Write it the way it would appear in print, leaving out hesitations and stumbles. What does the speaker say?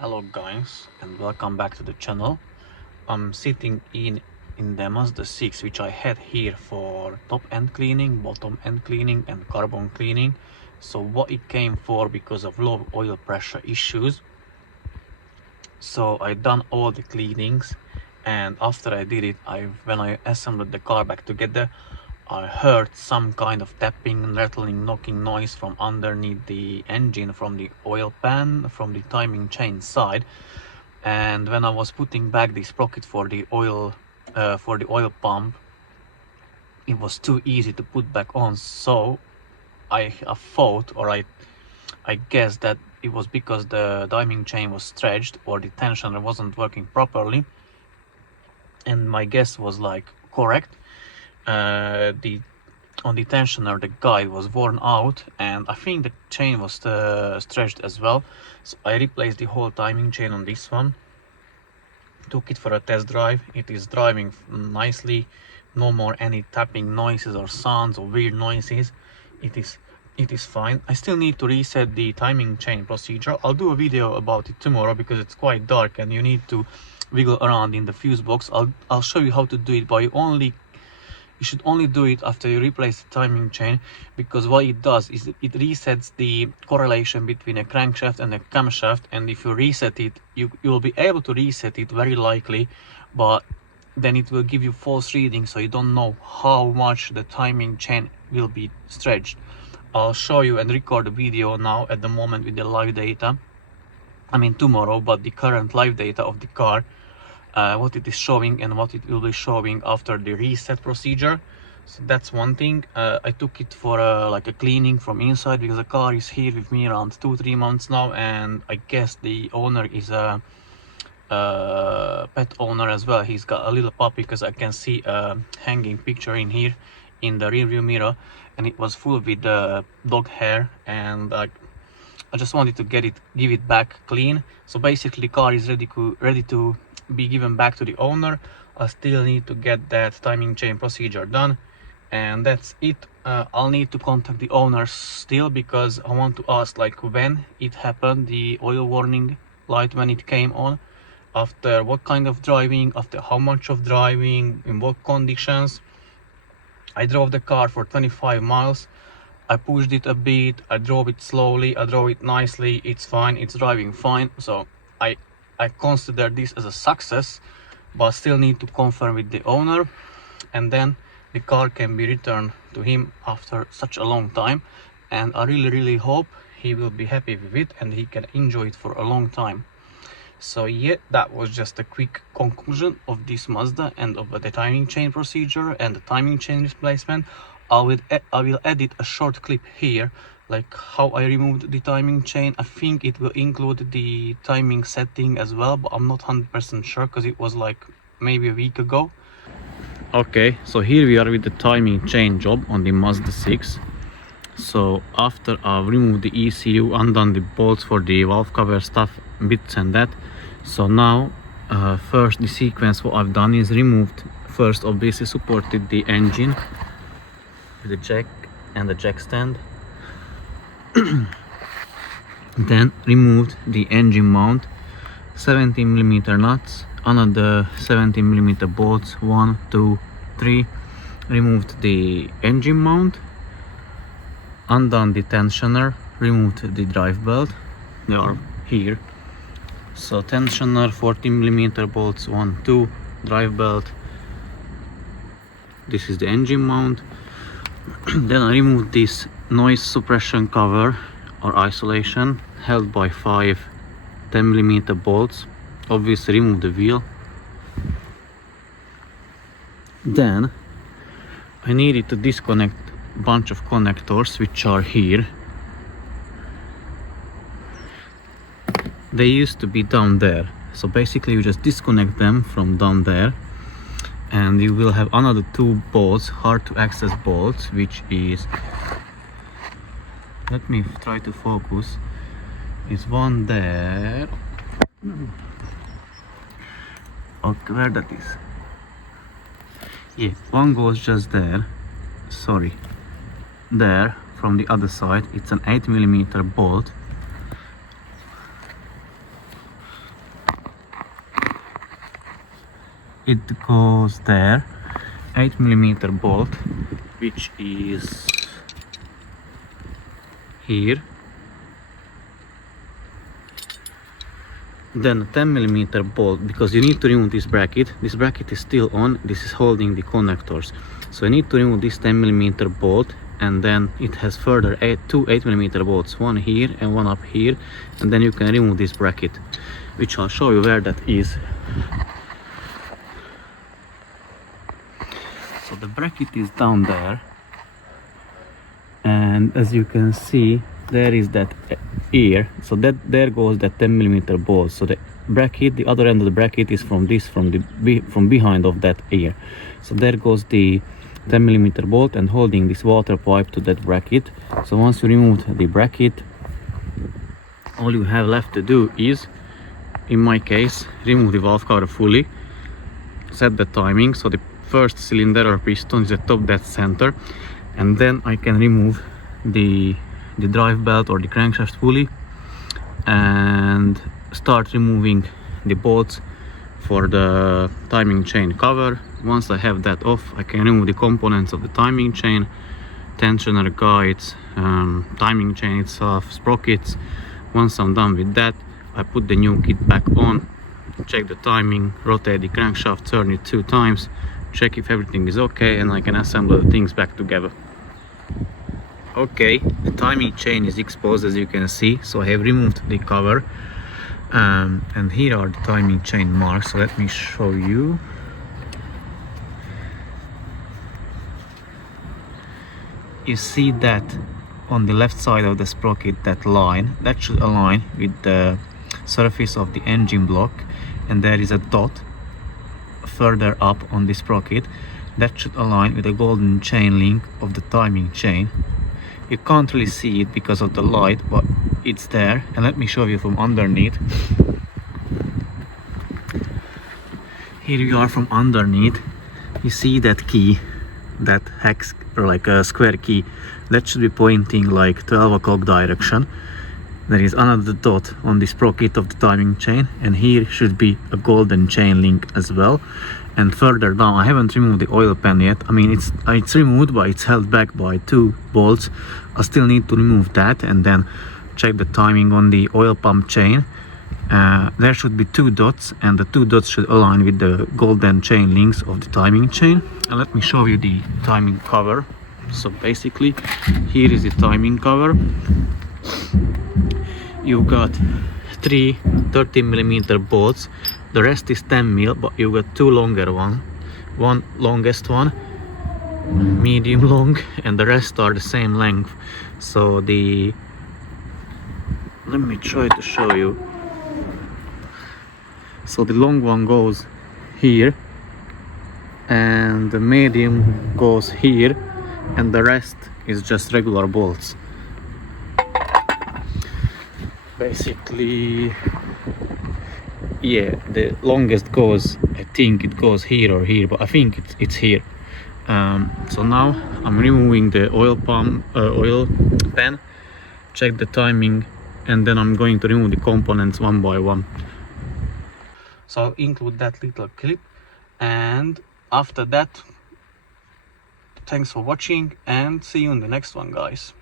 Hello guys and welcome back to the channel. I'm sitting in the Mazda 6, which I had here for top end cleaning, bottom end cleaning and carbon cleaning. So what it came for because of low oil pressure issues. So I done all the cleanings, and after I did it, when I assembled the car back together, I heard some kind of tapping, rattling, knocking noise from underneath the engine, from the oil pan, from the timing chain side. And when I was putting back the sprocket for the oil pump, it was too easy to put back on. So I thought, or I guess that it was because the timing chain was stretched or the tensioner wasn't working properly. And my guess was like correct. The on the tensioner the guide was worn out, and I think the chain was stretched as well. So I replaced the whole timing chain on this one, took it for a test drive. It is driving nicely, no more any tapping noises or sounds or weird noises. It is fine. I still need to reset the timing chain procedure. I'll do a video about it tomorrow because it's quite dark and you need to wiggle around in the fuse box. I'll show you how to do it, but you should only do it after you replace the timing chain, because what it does is it resets the correlation between a crankshaft and a camshaft. And if you reset it, you will be able to reset it very likely, but then it will give you false reading, so you don't know how much the timing chain will be stretched. I'll show you and record a video now at the moment with the live data. I mean tomorrow, but the current live data of the car, what it is showing and what it will be showing after the reset procedure. So that's one thing. I took it for like a cleaning from inside, because the car is here with me around 2-3 months now, and I guess the owner is a pet owner as well. He's got a little puppy, because I can see a hanging picture in here in the rear view mirror, and it was full with dog hair, and I just wanted to give it back clean. So basically the car is ready to be given back to the owner. I still need to get that timing chain procedure done, and that's it. I'll need to contact the owner still, because I want to ask like when it happened, the oil warning light, when it came on, after what kind of driving, after how much of driving, in what conditions. I drove the car for 25 miles. I pushed it a bit, I drove it slowly, I drove it nicely, it's fine, it's driving fine. So I consider this as a success, but still need to confirm with the owner, and then the car can be returned to him after such a long time. And I really hope he will be happy with it and he can enjoy it for a long time. So yeah, that was just a quick conclusion of this Mazda and of the timing chain procedure and the timing chain replacement. I will edit a short clip here, like how I removed the timing chain. I think it will include the timing setting as well, but I'm not 100% sure because it was like maybe a week ago. Okay, so here we are with the timing chain job on the Mazda 6. So after I've removed the ECU, undone the bolts for the valve cover stuff, bits and that. So now first the sequence what I've done is removed, first obviously supported the engine with the jack and the jack stand. Then removed the engine mount, 17mm nuts, another 17mm bolts, 1, 2, 3. Removed the engine mount, undone the tensioner, removed the drive belt. They are here. So tensioner, 14mm bolts, 1, 2, drive belt. This is the engine mount. Then I removed this noise suppression cover or isolation, held by 5 10mm bolts. Obviously remove the wheel. Then I needed to disconnect a bunch of connectors which are here. They used to be down there, so basically you just disconnect them from down there, and you will have another 2 bolts, hard to access bolts, which is, let me try to focus, is one there. Okay, where that is? Yeah, one goes just there, sorry, there. From the other side it's an 8mm bolt. it goes there, 8mm bolt, which is here, then a 10mm bolt, because you need to remove this bracket. This bracket is still on, this is holding the connectors, so you need to remove this 10mm bolt, and then it has further two 8mm bolts, one here and one up here, and then you can remove this bracket, which I'll show you where that is. So the bracket is down there, and as you can see, there is that ear, so that there goes that 10mm bolt. So the bracket, the other end of the bracket is from behind of that ear. So there goes the 10mm bolt and holding this water pipe to that bracket. So once you remove the bracket, all you have left to do is, in my case, remove the valve cover fully, set the timing, so the first cylinder or piston is at top dead center, and then I can remove the drive belt or the crankshaft fully and start removing the bolts for the timing chain cover. Once I have that off, I can remove the components of the timing chain, tensioner guides, timing chain itself, sprockets. Once I'm done with that, I put the new kit back on, check the timing, rotate the crankshaft, turn it 2 times, check if everything is okay, and I can assemble the things back together. Okay, the timing chain is exposed, as you can see, so I have removed the cover, and here are the timing chain marks. So let me show you. You see that on the left side of the sprocket, that line that should align with the surface of the engine block, and there is a dot further up on the sprocket that should align with the golden chain link of the timing chain. You can't really see it because of the light, but it's there, and let me show you from underneath. Here you are from underneath. You see that key, that hex, or like a square key, that should be pointing like 12 o'clock direction. There is another dot on the sprocket of the timing chain, and here should be a golden chain link as well. And further down, I haven't removed the oil pan yet. I mean, it's removed, but it's held back by 2 bolts. I still need to remove that and then check the timing on the oil pump chain. There should be 2 dots, and the 2 dots should align with the golden chain links of the timing chain. And let me show you the timing cover. So basically, here is the timing cover. You've got 3 13mm bolts. The rest is 10mm, but you've got 2 longer ones. One longest one, medium long, and the rest are the same length. So let me try to show you. So the long one goes here, and the medium goes here, and the rest is just regular bolts. Basically, yeah, the longest goes, I think it goes here or here, but I think it's here. So now I'm removing the oil pan, check the timing, and then I'm going to remove the components one by one. So I'll include that little clip, and after that, thanks for watching, and see you in the next one, guys.